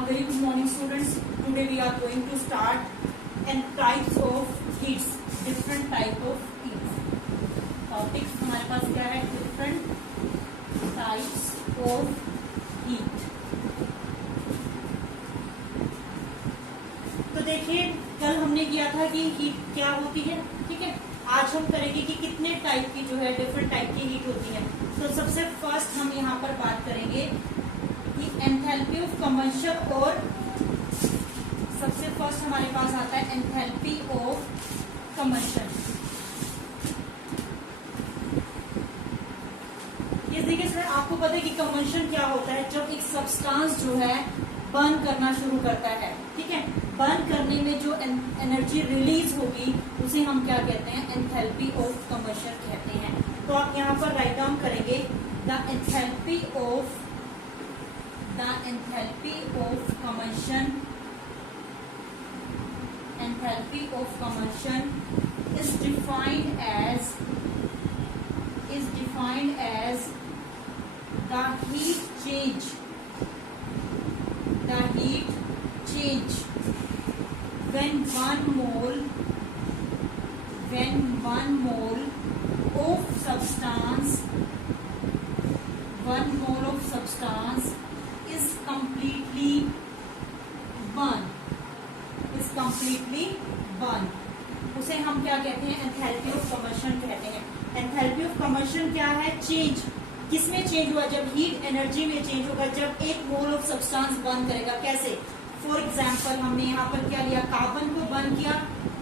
A very good morning, students. Today we are going to start and types of heats, different type of heats. Topics हमारे पास क्या है? Different types of heat. तो देखिए कल हमने किया था कि हीट क्या होती है, ठीक है. आज हम करेंगे कि कितने टाइप की जो है डिफरेंट टाइप की हीट होती है. तो सबसे फर्स्ट हम यहाँ पर बात करेंगे कि एंथैल्पी ऑफ कंबंशन, और सबसे फर्स्ट हमारे पास आता है एंथैल्पी ऑफ कंबंशन. ये देखिए सर, आपको पता है कि कंबंशन क्या होता है? जब एक सब्सटेंस जो है बर्न करना शुरू करता है, ठीक है. बर्न करने में जो एनर्जी रिलीज होगी उसे हम क्या कहते हैं? एंथैल्पी ऑफ कंबंशन कहते हैं. तो आप यहाँ पर राइट डाउन करेंगे the enthalpy of combustion. Enthalpy of combustion is defined as the heat change when one mole of substance is completely burned. उसे हम क्या कहते हैं? एंथैल्पी ऑफ कंबंशन कहते हैं. एंथैल्पी ऑफ कंबंशन क्या है? चेंज. किसमें चेंज हुआ? जब हीट एनर्जी में चेंज होगा, जब एक मोल ऑफ सब्सटेंस बर्न करेगा. कैसे? फॉर एग्जाम्पल हमने यहाँ पर क्या लिया? कार्बन को बर्न किया.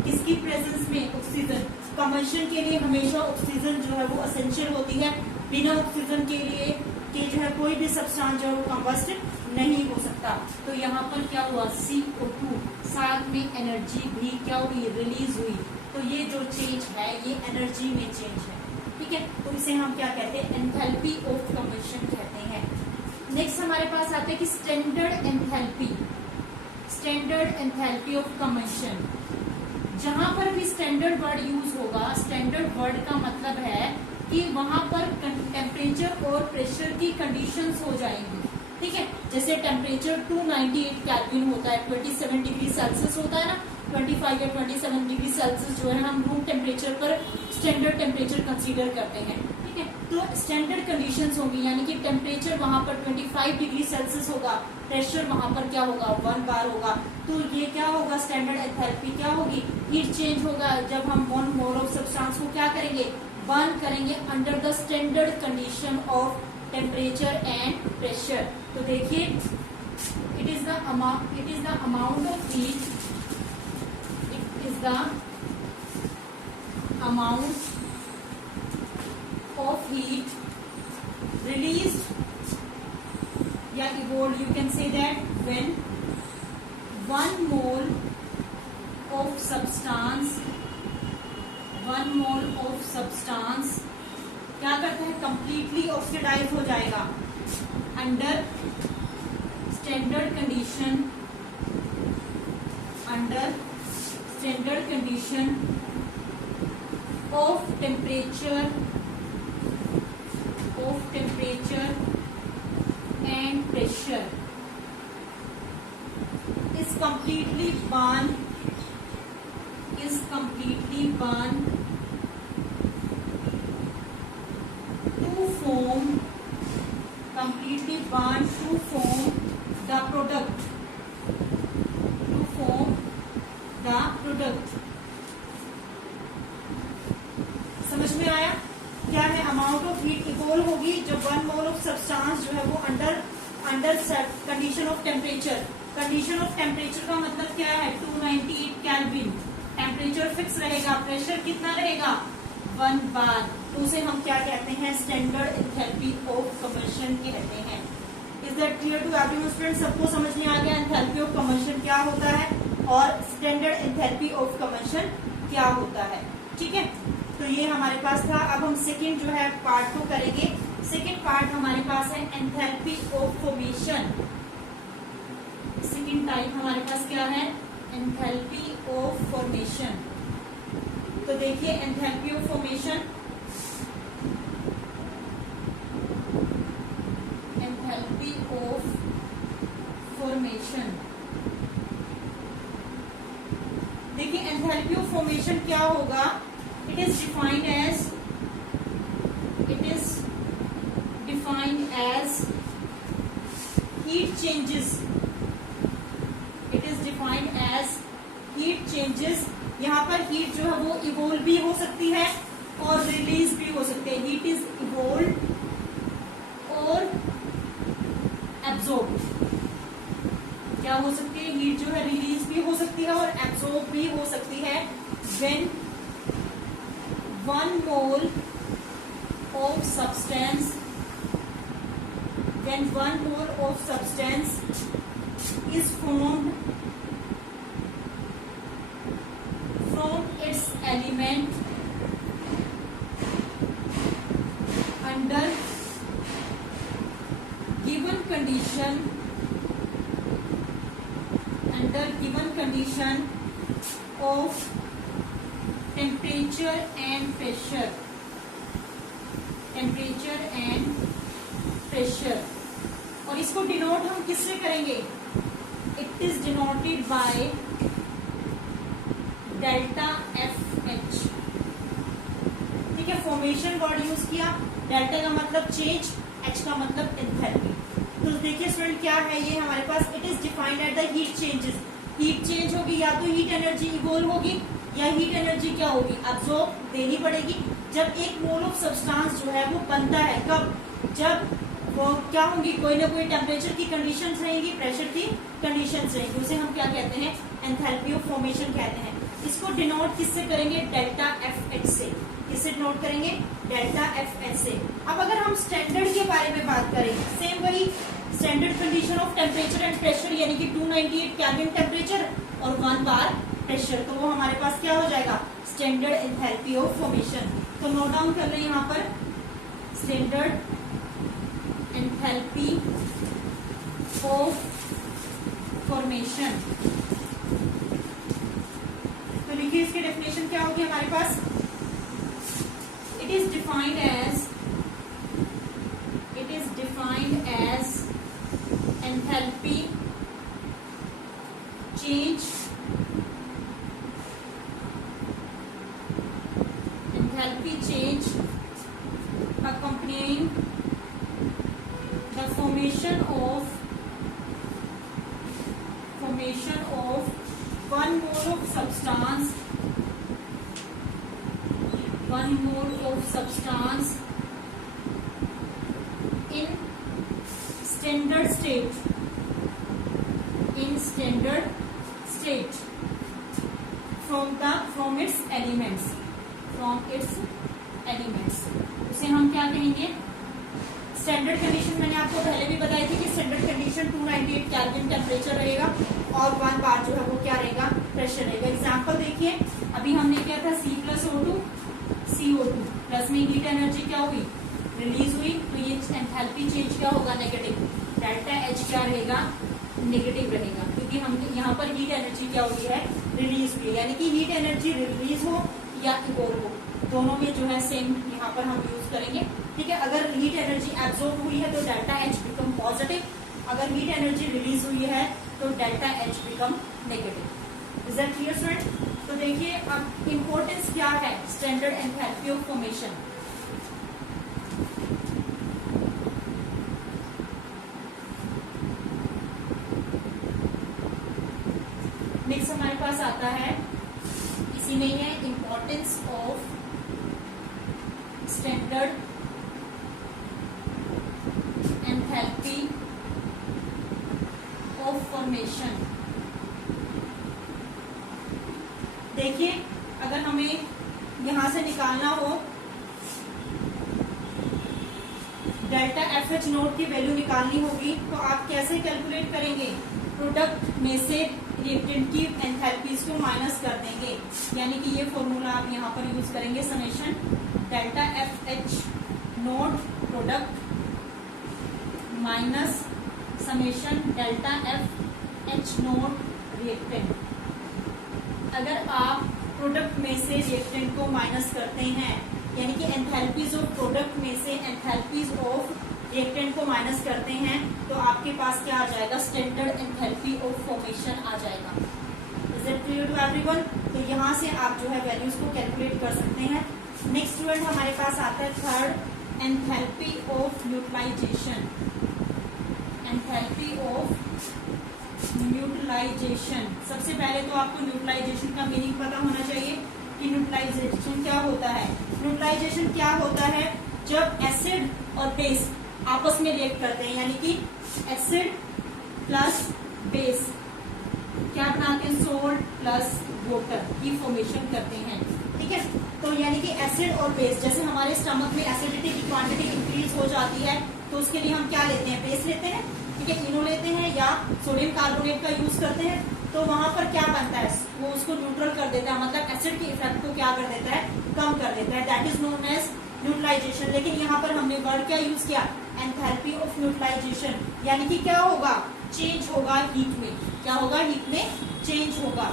किसकी प्रेजेंस में? ऑक्सीजन. कंबंशन के लिए हमेशा ऑक्सीजन जो है वो एसेंशियल होती है. बिना ऑक्सीजन के लिए जो है कोई भी सब्सटेंस जो है वो कंबस्ट नहीं हो सकता. तो यहाँ पर क्या हुआ? CO2 साथ में एनर्जी भी क्या हुई? रिलीज हुई. तो ये जो चेंज है ये एनर्जी में चेंज है, ठीक है. तो इसे हम क्या कहते हैं? एंथैल्पी ऑफ कंबंशन कहते हैं. नेक्स्ट हमारे पास आते हैं कि स्टैंडर्ड एंथैल्पी ऑफ कंबंशन. जहां पर भी स्टैंडर्ड वर्ड यूज होगा, स्टैंडर्ड वर्ड का मतलब है कि वहां पर टेम्परेचर और प्रेशर की कंडीशंस हो जाएंगी, ठीक है. जैसे टेम्परेचर 298 केल्विन होता है, 27 डिग्री सेल्सियस होता है ना. 25 या 27 डिग्री सेल्सियस जो है हम रूम टेम्परेचर पर स्टैंडर्ड टेम्परेचर कंसीडर करते हैं, ठीक है. तो स्टैंडर्ड कंडीशंस होंगी, यानी कि टेम्परेचर वहां पर 25 डिग्री सेल्सियस होगा, प्रेशर वहां पर क्या होगा? 1 बार होगा. तो ये क्या होगा? स्टैंडर्ड एंथैल्पी क्या होगी? हीट चेंज होगा जब हम 1 मोल ऑफ सब्सटेंस को क्या करेंगे? बर्न करेंगे under the standard condition of temperature and pressure. तो देखिए it is the amount of heat, released या evolved. You can say that when 1 mole of substance क्या करता है? कंप्लीटली ऑक्सीडाइज हो जाएगा under standard condition of temperature and pressure is completely burned to form the product. समझ में आया? क्या है? अमाउंट ऑफ हीट इवॉल्व होगी जब 1 मोल ऑफ सब्सटेंस जो है वो under condition of temperature. Condition of temperature का मतलब क्या है? 298 केल्विन. टेम्परेचर फिक्स रहेगा, प्रेशर कितना रहेगा? 1 बार. तो उसे हम क्या कहते हैं? स्टैंडर्ड एंथैल्पी ऑफ कंबंशन कहते हैं. Is that clear to everyone student? सबको समझ में आ गया एंथैल्पी ऑफ कंबंशन क्या होता है और स्टैंडर्ड एंथैल्पी ऑफ कंबंशन क्या होता है, ठीक है. तो ये हमारे पास था. अब हम सेकंड जो है पार्ट को करेंगे. सेकंड पार्ट हमारे पास है enthalpy of formation. Second type हमारे पास क्या है? Enthalpy of formation. तो देखिए enthalpy of formation, enthalpy of formation formation. देखिए एंथैल्पी ऑफ फॉर्मेशन क्या होगा, it is defined as heat changes, it is defined as heat changes. यहाँ पर हीट जो है वो इवोल्व भी हो सकती है और रिलीज भी हो सकती है। हीट इज इवोल्व और एब्जॉर्ब, क्या हो सकती है, हीट जो है रिलीज भी हो सकती है और एब्जॉर्ब भी हो सकती है। When 1 mole of substance, when 1 mole of substance is formed from its element under given condition of temperature and pressure, और इसको डिनोट हम किससे करेंगे, it is denoted by delta F H. ठीक है, फॉर्मेशन वर्ड यूज किया, delta का मतलब चेंज, एच का मतलब एंथैल्पी। तो देखिए स्टूडेंट क्या है ये हमारे पास, it is defined at the heat changes. Heat change होगी, या तो हीट एनर्जी इवोल्व होगी या हीट एनर्जी क्या होगी, अब्सॉर्ब देनी पड़ेगी। जब एक मोल ऑफ सब्सटेंस जो है वो बनता है, कब, जब वो क्या होंगी, कोई ना कोई टेम्परेचर की कंडीशंस रहेंगी, प्रेशर की कंडीशंस रहेंगी, उसे हम क्या कहते हैं, एंथैल्पी ऑफ फॉर्मेशन कहते हैं। इसको डिनोट किससे करेंगे, डेल्टा एफ एच से। किससे डिनोट करेंगे, डेल्टा एफ एच से। अब अगर हम स्टैंडर्ड के बारे में बात करें, सेम वही standard condition of temperature and pressure, यानी कि 298 केल्विन टेम्परेचर और 1 बार प्रेशर, तो वो हमारे पास क्या हो जाएगा, स्टैंडर्ड एंथैल्पी ऑफ फॉर्मेशन। तो नोट डाउन कर लें यहाँ पर, स्टैंडर्ड एंथैल्पी ऑफ फॉर्मेशन। तो देखिए इसकी डेफिनेशन क्या होगी हमारे पास, it is defined as enthalpy change, accompanying the formation of 1 mole of substance, 1 mole of substance in standard state, from its elements, उसे हम क्या कहेंगे, स्टैंडर्ड कंडीशन। मैंने आपको पहले भी बताई थी कि स्टैंडर्ड कंडीशन 298 केल्विन टेम्परेचर रहेगा और 1 बार जो है वो क्या रहेगा, प्रेशर रहेगा। एग्जांपल देखिए, अभी हमने क्या था, C plus O2 CO2 plus में हीट एनर्जी क्या हुई, रिलीज हुई, तो ये एंथैल्पी चेंज क्या होगा, नेगेटिव। डेल्टा एच क्या रहेगा, नेगेटिव रहेगा, क्योंकि हम यहाँ पर हीट एनर्जी क्या हुई है, रिलीज हुई, यानी कि हीट एनर्जी रिलीज हो या इवोल्व हो, दोनों में जो है सेम यहाँ पर हम यूज करेंगे। ठीक है, अगर हीट एनर्जी एब्जॉर्ब हुई है तो डेल्टा एच बिकम पॉजिटिव, अगर हीट एनर्जी रिलीज हुई है तो delta H become negative. Is that clear student? तो देखिए अब इंपॉर्टेंस क्या है standard enthalpy of formation. Next हमारे पास आता है, इसी में है importance of standard enthalpy of formation. देखिए अगर हमें यहां से निकालना हो डेल्टा एफ एच नोट की वैल्यू निकालनी होगी, तो आप कैसे कैलकुलेट करेंगे, प्रोडक्ट में से रिएक्टेंट की एंथैल्पीज को माइनस कर देंगे, यानी कि ये फॉर्मूला आप यहाँ पर यूज करेंगे, summation delta F H note product minus summation delta F H note reactant. अगर आप प्रोडक्ट में से रिएक्टेंट को माइनस करते हैं, यानी कि एंथैल्पीज ऑफ प्रोडक्ट में से एंथैल्पीज ऑफ रिएक्टेंट को माइनस करते हैं तो आपके पास क्या आ जाएगा, स्टैंडर्ड एंथैल्पी ऑफ फॉर्मेशन आ जाएगा। Is it clear to everyone? तो यहाँ से आप जो है वैल्यूज को कैलकुलेट कर सकते हैं। नेक्स्ट स्टूडेंट हमारे पास आता है third, enthalpy of neutralization. Enthalpy of neutralization, सबसे पहले तो आपको न्यूट्रलाइजेशन का मीनिंग पता होना चाहिए कि न्यूट्रलाइजेशन क्या होता है। न्यूट्रलाइजेशन क्या होता है, जब एसिड और बेस आपस में रिएक्ट करते हैं, यानी कि एसिड प्लस बेस क्या बनाते हैं, सोल्ट प्लस वाटर की फॉर्मेशन करते हैं। ठीक है, तो यानी कि एसिड और बेस, जैसे हमारे स्टमक में एसिडिटी की क्वांटिटी इंक्रीज हो जाती है तो उसके लिए हम क्या लेते हैं, बेस लेते हैं। ठीक है, इनो लेते हैं या सोडियम कार्बोनेट का यूज करते हैं, तो वहां पर क्या बनता है, वो उसको न्यूट्रल कर देता है, मतलब एसिड के इफेक्ट को क्या कर देता है, कम कर देता है। That is known as neutralization. लेकिन यहाँ पर हमने वर्ड क्या यूज किया, एंथैल्पी ऑफ न्यूट्रलाइजेशन, यानी कि क्या होगा, चेंज होगा हीट में। क्या होगा, हीट में चेंज होगा।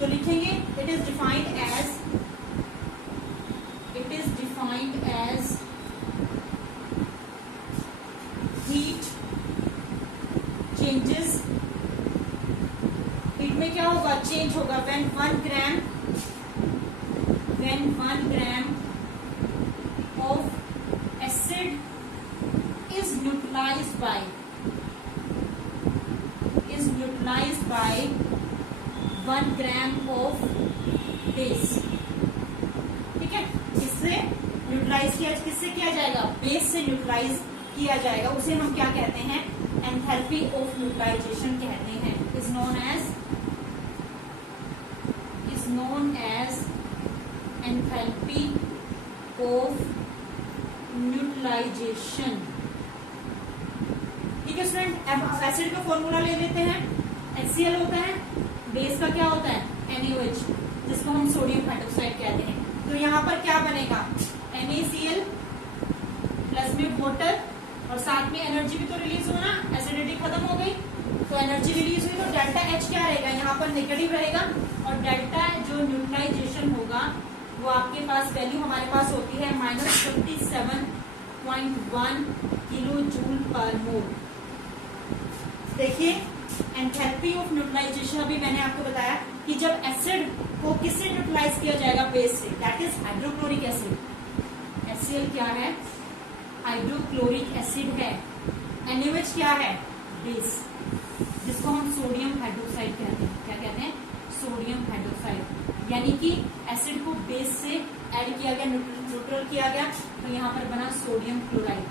तो लिखेंगे it is defined as heat changes. Heat में क्या होगा, चेंज होगा when 1 gram of acid is neutralized by 1 gram of base। ठीक है, इससे न्यूट्रलाइज किया जाएगा, बेस से न्यूट्रलाइज किया जाएगा, उसे हम क्या कहते हैं, एंथैल्पी ऑफ न्यूट्रलाइजेशन कहते हैं। Is known as enthalpy of neutralization. ठीक है स्टूडेंट, अब एसिड का फॉर्मूला ले लेते हैं। HCl होता है, बेस का क्या होता है, NaOH, जिसको हम सोडियम हाइड्रोक्साइड कहते हैं। तो यहाँ पर क्या बनेगा, NaCl प्लस में वाटर और साथ में एनर्जी भी तो रिलीज होना, एसिडिटी खत्म हो गई तो एनर्जी रिलीज हुई, तो डेल्टा H क्या रहेगा, यहाँ पर नेगेटिव रहेगा, और डेल्टा जो न्यूट्रलाइजेशन होगा वो आपके पास वैल्यू हमारे पास होती है -57.1 किलो जूल पर मोल। देखिए एंथैल्पी ऑफ न्यूट्रलाइजेशन, अभी मैंने आपको बताया कि जब एसिड को किससे न्यूट्रलाइज किया जाएगा, बेस से, that is hydrochloric acid. HCl क्या है, हाइड्रोक्लोरिक एसिड है। NaOH क्या है, बेस, जिसको हम सोडियम हाइड्रोक्साइड कहते हैं। क्या कहते हैं, सोडियम हाइड्रोक्साइड। यानी कि एसिड को बेस से ऐड किया गया, न्यूट्रल किया गया, तो यहाँ पर बना सोडियम क्लोराइड।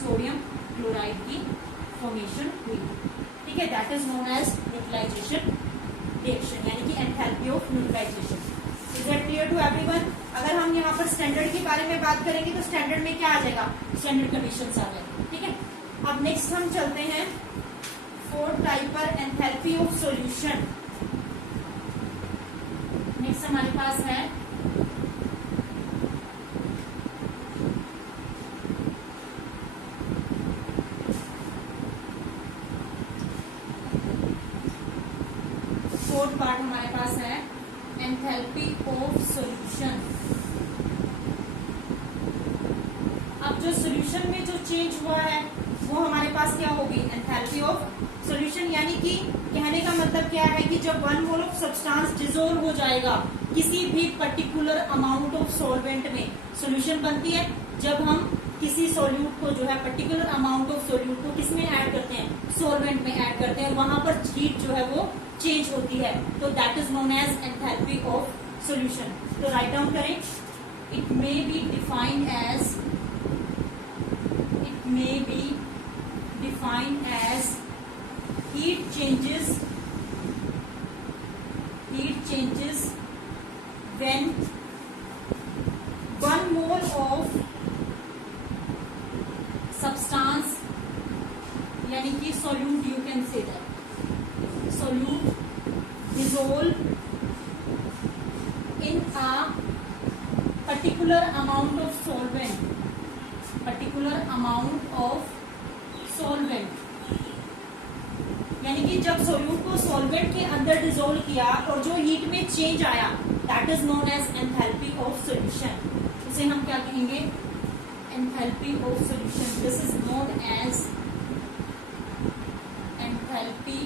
सोडियम क्लोराइड की फॉर्मेशन हुई। ठीक है, that is known as neutralization reaction, यानी कि enthalpy of neutralization. Is that clear to everyone? अगर हम यहाँ पर स्टैंडर्ड के बारे में बात करेंगे तो स्टैंडर्ड में क्या आ जाएगा, स्टैंडर्ड कंडीशंस आ जाएगा। ठीक है, अब नेक्स्ट हम चलते हैं फोर्थ टाइप पर, एंथैल्पी ऑफ सॉल्यूशन। नेक्स्ट हमारे पास है फोर्थ पार्ट, हमारे पास है एंथैल्पी ऑफ सॉल्यूशन। अब जो सॉल्यूशन में जो चेंज हुआ है वो हमारे पास क्या होगी, एंथैल्पी ऑफ सॉल्यूशन। यानी कि कहने का मतलब क्या है कि जब 1 मोल ऑफ सब्सटेंस डिसॉल्व हो जाएगा किसी भी पर्टिकुलर अमाउंट ऑफ सॉल्वेंट में, सॉल्यूशन बनती है जब हम किसी सॉल्यूट को जो है पर्टिकुलर अमाउंट ऑफ सॉल्यूट को किसमें ऐड करते हैं, सॉल्वेंट में ऐड करते हैं, और वहां पर हीट जो है वो चेंज होती है, तो that is known as enthalpy of solution. तो राइट डाउन करें, it may be defined as heat changes when 1 mole of substance, यानी कि solute, you can say that solute dissolve in a particular amount of solvent, यानी कि जब solute को solvent के अंदर डिसॉल्व किया और जो हीट में चेंज आया, that is known as enthalpy of solution. उसे हम क्या कहेंगे, enthalpy of solution. This is known as enthalpy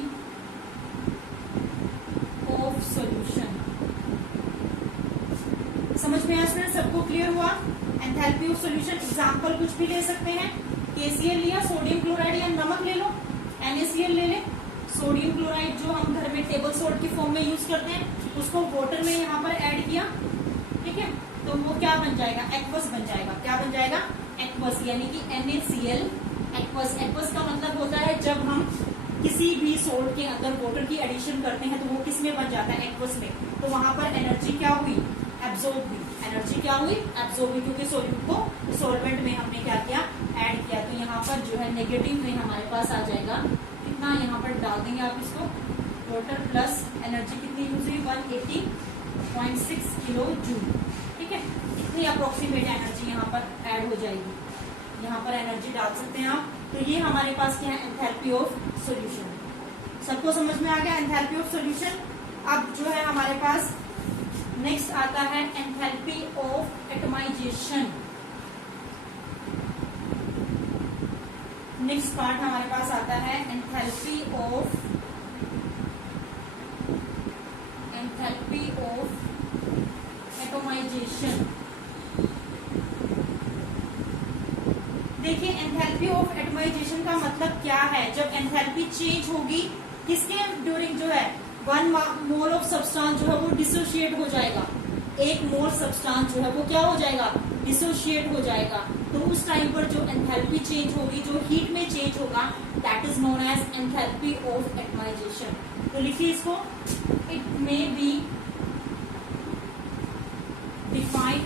of solution. समझ में आया स्टूडेंट? सबको क्लियर हुआ? एंथैल्पी ऑफ सॉल्यूशन एग्जांपल कुछ भी ले सकते हैं. KCl लिया, सोडियम क्लोराइड या नमक ले लो, NaCl ले ले. सोडियम क्लोराइड जो हम घर में टेबल सॉल्ट की फॉर्म में यूज करते हैं, उसको वाटर में यहाँ पर ऐड किया, ठीक है, तो वो क्या बन जाएगा? एक्वस बन जाएगा. क्या बन जाएगा? एक्वस, यानी कि NaCl एक्वस. एक्वस का मतलब होता है जब हम किसी भी सोल्ट के अंदर वाटर की एडिशन करते हैं तो वो किस में बन जाता है? एक्वस में. तो वहां पर एनर्जी क्या हुई? एब्जॉर्ब हुई. एनर्जी क्या हुई? एब्जॉर्ब हुई, क्योंकि सोल्यूट को सॉल्वेंट में हमने क्या किया? ऐड किया. तो यहाँ पर जो है नेगेटिव में हमारे पास आ जाएगा कितना, यहाँ पर डाल देंगे आप इसको, वाटर प्लस एनर्जी कितनी यूज हुई? 180.6 किलो जूल. ठीक है, इतनी अप्रोक्सीमेट एनर्जी यहाँ पर ऐड हो जाएगी. यहाँ पर एनर्जी डाल सकते हैं आप. तो ये हमारे पास क्या है? Enthalpy of solution. सबको समझ में आ गया एंथैल्पी ऑफ सॉल्यूशन? अब जो है हमारे पास नेक्स्ट आता है enthalpy of atomization. Next part हमारे पास आता है एंथैल्पी ऑफ एटमाइजेशन. देखिए एंथैल्पी ऑफ एटमाइजेशन का मतलब क्या है? जब एंथैल्पी चेंज होगी किसके ड्यूरिंग, जो है 1 मोल ऑफ सब्सटेंस जो है वो डिसोशिएट हो जाएगा. 1 मोल सब्सटेंस जो है वो क्या हो जाएगा? डिसोशिएट हो जाएगा. तो उस टाइम पर जो एंथैल्पी चेंज होगी, जो हीट में चेंज होगा, that is known as enthalpy of atomization. तो लिखिए इसको, it may be defined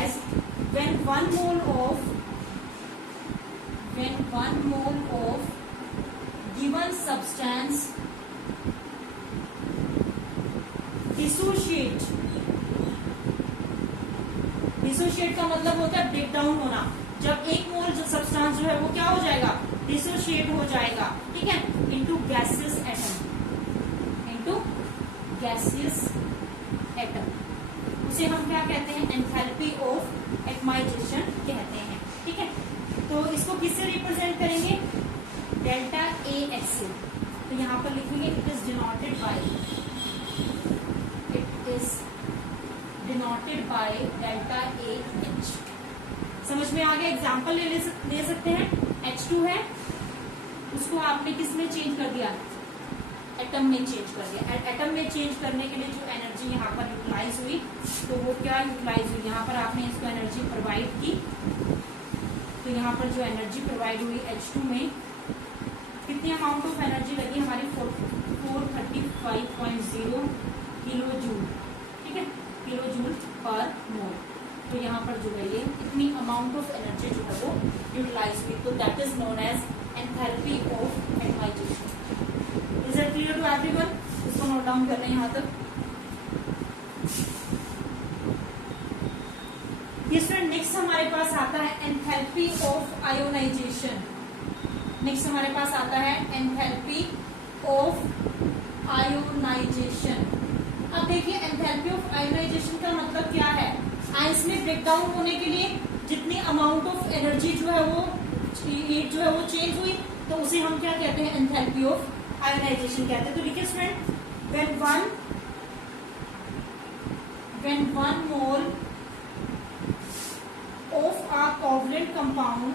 as when one mole of given substance dissociate का मतलब होता है ब्रेक डाउन होना. जब 1 मोल जो सब्सटेंस जो है वो क्या हो जाएगा? डिसोशिएट हो जाएगा. ठीक है, इनटू गैसियस एटम. उसे हम क्या कहते हैं? एंथैल्पी ऑफ एटमाइजेशन कहते हैं. ठीक है, तो इसको किससे रिप्रेजेंट करेंगे? डेल्टा AH से. तो यहाँ पर लिखेंगे it is denoted by delta AH. समझ में आ गया? एग्जाम्पल ले सकते हैं. H2 है, उसको आपने किस में चेंज कर दिया? एटम में चेंज कर दिया. एटम में चेंज करने के लिए जो एनर्जी यहाँ पर यूटिलाइज हुई, तो वो क्या यूटिलाइज हुई? यहाँ पर आपने इसको एनर्जी प्रोवाइड की. तो यहाँ पर जो एनर्जी प्रोवाइड हुई H2 में, कितनी अमाउंट ऑफ एनर्जी लगी? हमारी 435.0 किलो जूल. ठीक है, किलो जूल पर मोल. तो यहाँ पर जो है ये इतनी अमाउंट ऑफ एनर्जी जो है वो यूटिलाइज हुई. तो that is known as enthalpy of atomization. Is it clear to everyone? इसको नोट डाउन कर रहे हैं यहाँ तक. ये स्टूडेंट नेक्स्ट हमारे पास आता है एंथैल्पी ऑफ आयोनाइजेशन. नेक्स्ट हमारे पास आता है एंथैल्पी ऑफ आयोनाइजेशन. अब देखिए एंथैल्पी ऑफ आयोनाइजेशन का मतलब क्या है? आयंस में ब्रेक डाउन होने के लिए जितनी अमाउंट ऑफ एनर्जी जो है वो हीट जो है वो चेंज हुई, तो उसे हम क्या कहते हैं? एंथैल्पी ऑफ आयोनाइजेशन कहते हैं. तो लिखिए student, when one mole of a covalent compound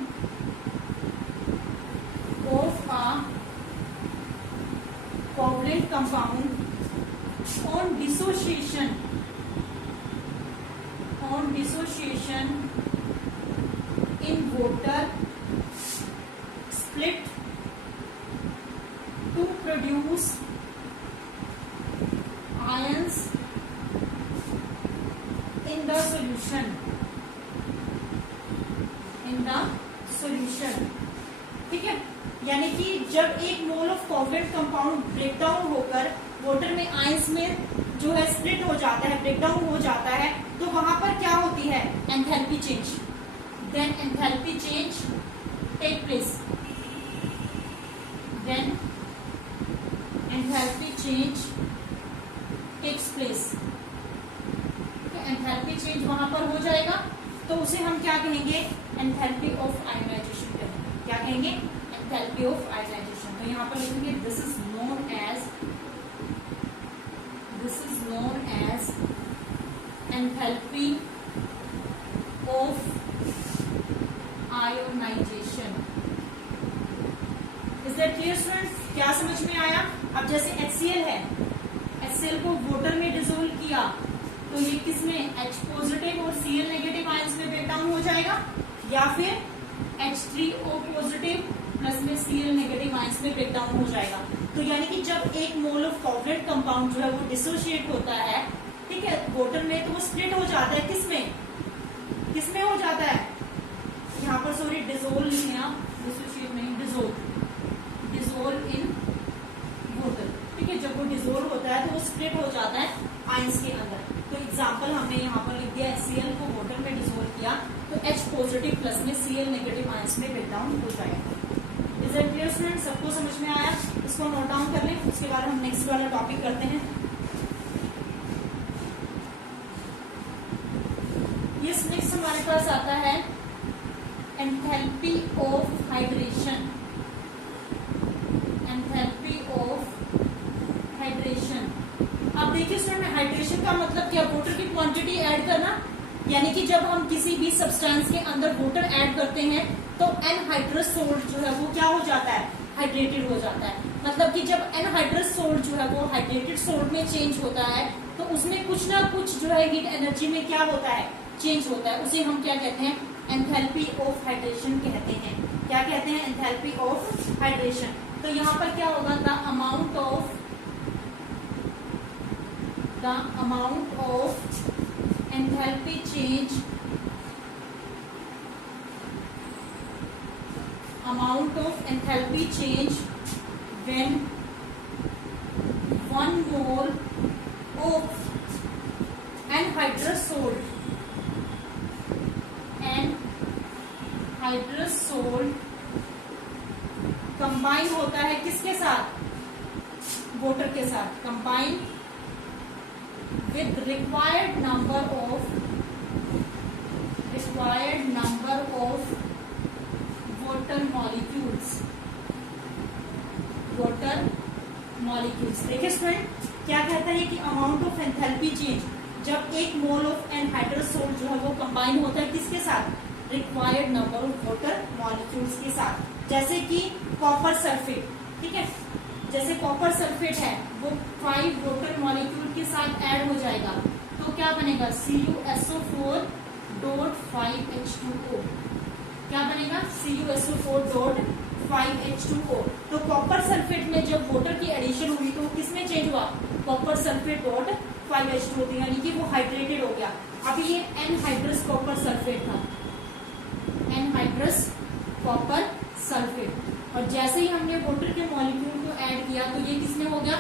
on dissociation in water split to produce ions in the solution. ठीक है, यानी कि जब 1 mole of covalent compound break down होकर वाटर में आयंस में जो है स्प्लिट हो जाता है, ब्रेक डाउन हो जाता है, तो वहां पर क्या होती है? Enthalpy change. Then enthalpy change take place. Then enthalpy change takes place. Enthalpy कहेंगे, एंथैल्पी ऑफ आयोनाइजेशन कहेंगे। क्या कहेंगे? Enthalpy of ionization. तो यहाँ पर लिखेंगे this is known as enthalpy of ionization. Is that clear students? क्या समझ में आया? अब जैसे HCl है, HCl को वाटर में डिसोल्व किया तो ये किसमें H पॉजिटिव और Cl नेगेटिव आयंस में ब्रेक डाउन हो जाएगा, या फिर H3O पॉजिटिव प्लस में Cl नेगेटिव आयंस में ब्रेक डाउन हो जाएगा। तो यानी कि जब एक मोल ऑफ कोवलेंट कंपाउंड जो है वो डिसोशिएट होता है, ठीक है, वाटर में, तो वो स्प्लिट हो जाता है किसमें हो जाता है? यहाँ पर सॉरी डिसोल्व लिखे आप, डिसोशिएट नहीं, डिसोल्व इन वाटर। ठीक है, जब वो डिसोल्व होता है तो वो स्प्लिट हो जाता है आयंस के अंदर। तो एग्जांपल हमने यहाँ पर लिख दिया, HCl को वाटर में डिसोल्व किया तो H पॉजिटिव प्लस में Cl नेगेटिव आयंस में ब्रेक डाउन हो जाएगा। Is that clear student? सबको समझ में आया? इसको नोट डाउन कर लें, उसके बाद हम नेक्स्ट वाला टॉपिक करते हैं। ये नेक्स्ट हमारे पास आता है enthalpy of hydration. Enthalpy of hydration. अब देखिए स्टूडेंट, हाइड्रेशन का मतलब क्या? वाटर की क्वांटिटी ऐड करना। यानी कि जब हम किसी भी सब्सटेंस के अंदर वाटर ऐड करते हैं तो एनहाइड्रस सोल्ट जो है वो क्या हो जाता है? हाइड्रेटेड हो जाता है। मतलब कि जब एनहाइड्रस सोल्ट जो है वो हाइड्रेटेड सोल्ट में चेंज होता है तो उसमें कुछ ना कुछ जो है हीट एनर्जी में क्या होता है? चेंज होता है। उसे हम क्या कहते हैं? एंथैल्पी ऑफ हाइड्रेशन कहते हैं। क्या कहते हैं? Enthalpy of hydration. तो यहाँ पर क्या होगा? The amount of enthalpy change, amount of enthalpy change when 1 mole of anhydrous salt combine होता है किसके साथ? वाटर के साथ। Combine with required number of water molecules। देखिए स्टूडेंट, क्या कहता है कि अमाउंट ऑफ एंथैल्पी चेंज, जब एक मोल ऑफ एनहाइड्रस सोल्ट जो है वो कंबाइन होता है किसके साथ? Required number of water molecules के साथ। जैसे कि कॉपर सल्फेट, ठीक है, जैसे कॉपर सल्फेट है वो 5 वाटर मॉलिक्यूल के साथ ऐड हो जाएगा तो क्या बनेगा? CuSO4.5H2O। क्या बनेगा? CuSO4.5H2O। तो कॉपर सल्फेट में जब वाटर की एडिशन हुई तो किसमें चेंज हुआ? कॉपर सल्फेट.5H2O, यानी कि वो हाइड्रेटेड हो गया। अभी ये एनहाइड्रस कॉपर सल्फेट था, एनहाइड्रस कॉपर सल्फेट, और जैसे ही हमने वाटर के मॉलिक्यूल को ऐड किया तो ये किसमें हो गया?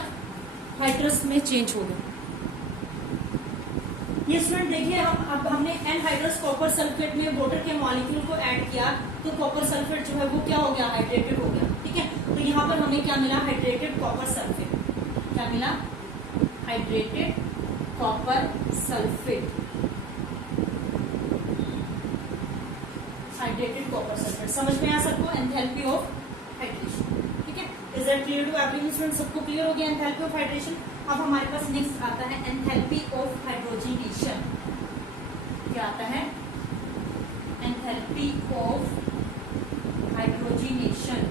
हाइड्रस में चेंज हो गया। ये स्टूडेंट देखिए, अब हमने एनहाइड्रस कॉपर सल्फेट में वाटर के मॉलिक्यूल को ऐड किया तो कॉपर सल्फेट जो है वो क्या हो गया? हाइड्रेटेड हो गया। ठीक है, तो यहाँ पर हमें क्या मिला? Hydrated copper sulphate. क्या मिला? Hydrated copper sulphate. Hydrated copper sulphate. समझ में आया सबको? Enthalpy of hydration. ठीक है, is that clear to everyone student? सबको क्लियर हो गया एंथैल्पी ऑफ हाइड्रेशन? अब हमारे पास नेक्स्ट आता है एंथैल्पी ऑफ हाइड्रोजनेशन। क्या आता है? Enthalpy of hydrogenation.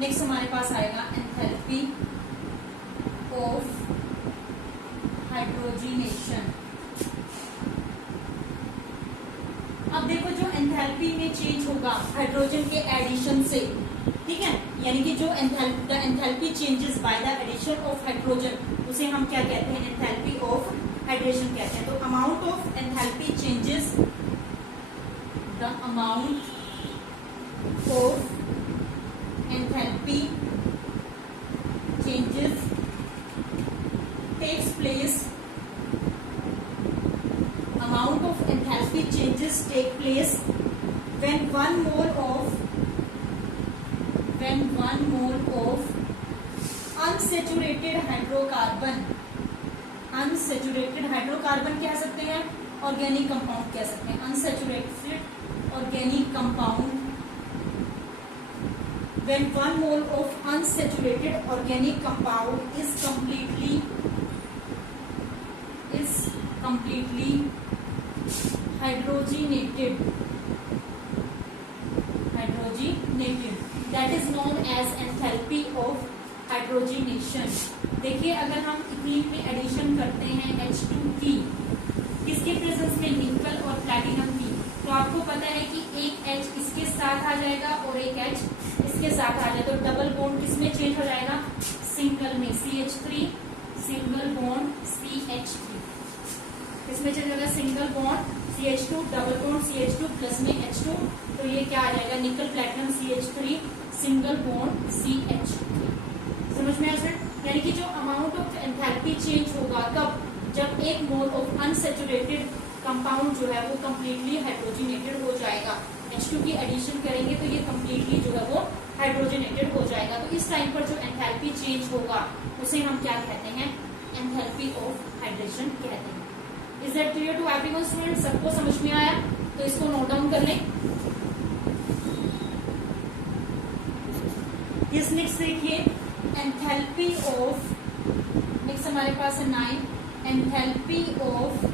नेक्स्ट हमारे पास आएगा एंथैल्पी ऑफ हाइड्रोजनेशन। अब देखो, जो एंथैल्पी में चेंज होगा हाइड्रोजन के एडिशन से, ठीक है, यानी कि जो enthalpy changes by the addition of hydrogen, उसे हम क्या कहते हैं? एंथैल्पी ऑफ हाइड्रेशन कहते हैं। तो amount of enthalpy changes, the amount of enthalpy changes takes place, amount of enthalpy changes take place when one mole of unsaturated hydrocarbon कह सकते हैं ऑर्गेनिक कंपाउंड कह सकते हैं, unsaturated organic compound. When 1 mole of unsaturated organic compound is completely hydrogenated, that is known as enthalpy of hydrogenation। देखिए अगर हम ethene में एडिशन करते हैं H2 की, किसके प्रेजेंस में, निकल और प्लैटिनम की, तो आपको पता है कि एक H इसके साथ आ जाएगा और एक H इसके साथ आ जाए, तो डबल बॉन्ड किसमें चेंज हो जाएगा, सिंगल में, CH3 सिंगल बॉन्ड CH3, किसमें चेंज होगा, single bond CH2 double bond CH2 plus में H2, तो ये क्या आ जाएगा, निकल platinum CH3 single bond CH3। समझ में आया सर? यानी कि जो अमाउंट ऑफ एंथैल्पी चेंज होगा कब, जब एक मोल ऑफ अनसैचुरेटेड कंपाउंड जो है वो कंप्लीटली हाइड्रोजनेटेड हो जाएगा। H2 की एडिशन करेंगे तो ये कंप्लीटली जो है वो हाइड्रोजनेटेड हो जाएगा। तो इस टाइम पर जो एंथैल्पी चेंज होगा उसे हम क्या कहते हैं, एंथैल्पी ऑफ हाइड्रेशन कहते हैं। Is that clear to everyone student? सबको समझ में आया? तो इसको नोट डाउन कर लें। इस नेक्स्ट देखिए, एंथैल्पी ऑफ, नेक्स्ट हमारे पास है 9, enthalpy of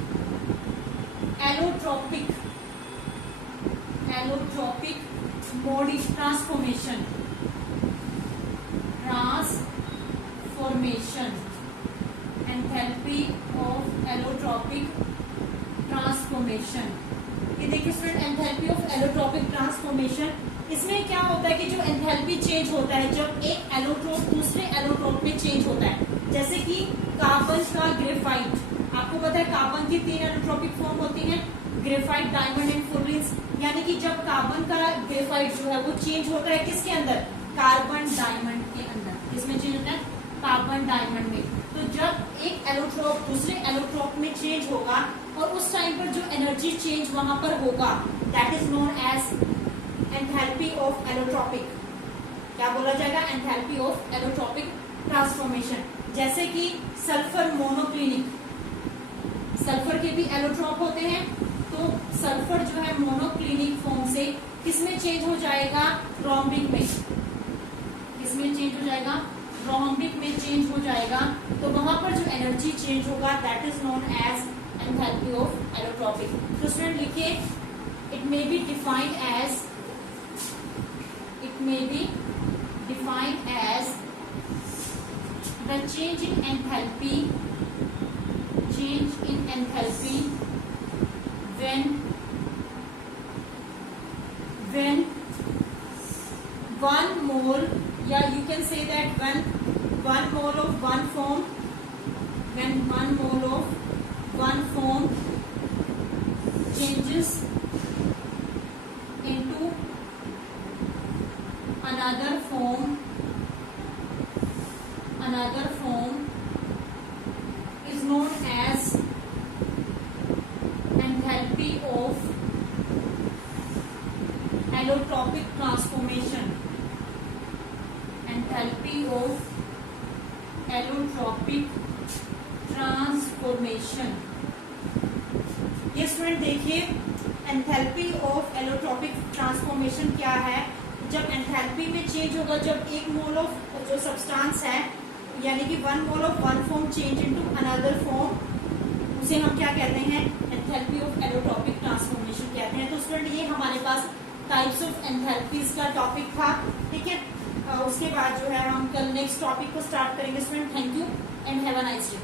allotropic body transformation, enthalpy of allotropic transformation. ये देखिए student, enthalpy of allotropic transformation, इसमें क्या होता है कि जो एंथैल्पी चेंज होता है जब एक एलोट्रोप दूसरे एलोट्रोप में चेंज होता है, जैसे कि कार्बन का ग्रेफाइट, आपको पता है कार्बन की 3 एलोट्रोपिक फॉर्म होती है, ग्रेफाइट, डायमंड एंड फुलरिंस। यानी कि जब कार्बन का ग्रेफाइट जो है वो चेंज होता है किसके अंदर, कार्बन डायमंड के अंदर, किसमें चेंज होता है, कार्बन डायमंड में। तो जब एक एलोट्रोप दूसरे एलोट्रोप में चेंज होगा और उस टाइम पर जो एनर्जी चेंज वहां पर होगा, that is known as enthalpy of allotropic. क्या बोला जाएगा, एंथैल्पी ऑफ एलोट्रोपिक ट्रांसफॉर्मेशन। जैसे कि सल्फर मोनोक्लिनिक, सल्फर के भी एलोट्रोप होते हैं, तो सल्फर जो है मोनोक्लिनिक फॉर्म से किसमें चेंज हो जाएगा, रोम्बिक में, किसमें चेंज हो जाएगा, रोम्बिक में चेंज हो जाएगा। तो वहां पर जो एनर्जी चेंज होगा that is known as enthalpy of allotropic. तो स्टूडेंट लिखिए, it may be defined as the change in enthalpy when 1 mole, या you can say that when 1 mole of one form, when 1 mole of one form changes into another form is known as enthalpy of allotropic transformation, enthalpy of allotropic transformation। ये student देखिए, enthalpy of allotropic transformation क्या है, जब enthalpy में change होगा, जब एक mole of जो सब्सटेंस है, यानी कि 1 mole of one form change into another form, उसे हम क्या कहते हैं, एंथैल्पी ऑफ एलोट्रोपिक ट्रांसफॉर्मेशन कहते हैं। तो स्टूडेंट ये हमारे पास टाइप्स ऑफ एंथैल्पीज का टॉपिक था, ठीक है। उसके बाद जो है हम कल नेक्स्ट टॉपिक को स्टार्ट करेंगे student. Thank you and have a nice day.